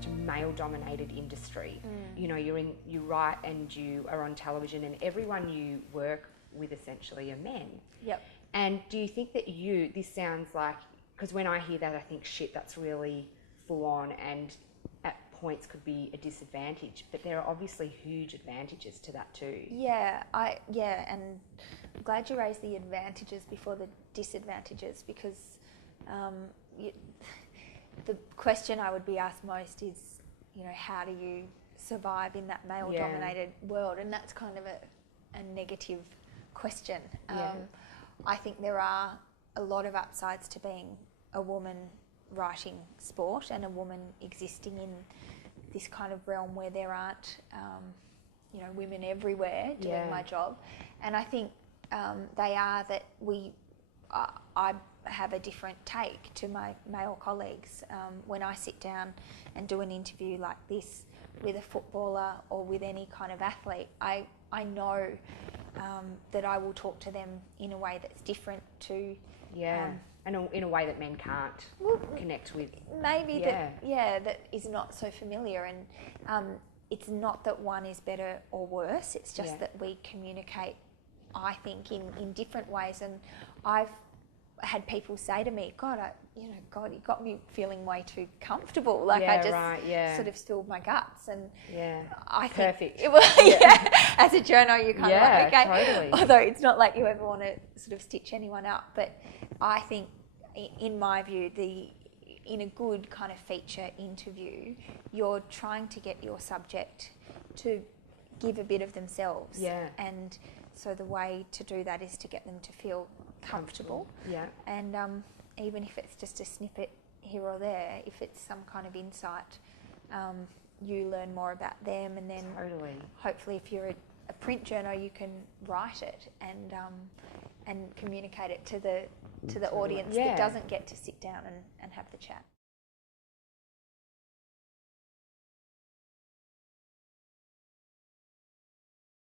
such a male-dominated industry. You know, you write and you are on television, and everyone you work with essentially are men. Yep. And do you think that this sounds like, because when I hear that, I think, shit, that's really full on, and at points could be a disadvantage, but there are obviously huge advantages to that too. Yeah, and I'm glad you raised the advantages before the disadvantages, because the question I would be asked most is, you know, how do you survive in that male-dominated world? And that's kind of a negative question. I think there are a lot of upsides to being a woman writing sport and a woman existing in this kind of realm where there aren't, you know, women everywhere doing my job. And I think they are that I have a different take to my male colleagues. When I sit down and do an interview like this with a footballer or with any kind of athlete, I know that I will talk to them in a way that's different to... and in a way that men can't connect with. Maybe that is not so familiar, and it's not that one is better or worse, it's just that we communicate, I think, in different ways. And I've had people say to me, God, you got me feeling way too comfortable. Like I just sort of spilled my guts. And I think, perfect. As a journo, you kind of like, okay. Totally. Although it's not like you ever want to sort of stitch anyone up. But I think, in my view, in a good kind of feature interview, you're trying to get your subject to give a bit of themselves. And so the way to do that is to get them to feel comfortable. And even if it's just a snippet here or there, if it's some kind of insight, you learn more about them, and then hopefully if you're a print journal, you can write it and communicate it to the audience that doesn't get to sit down and have the chat.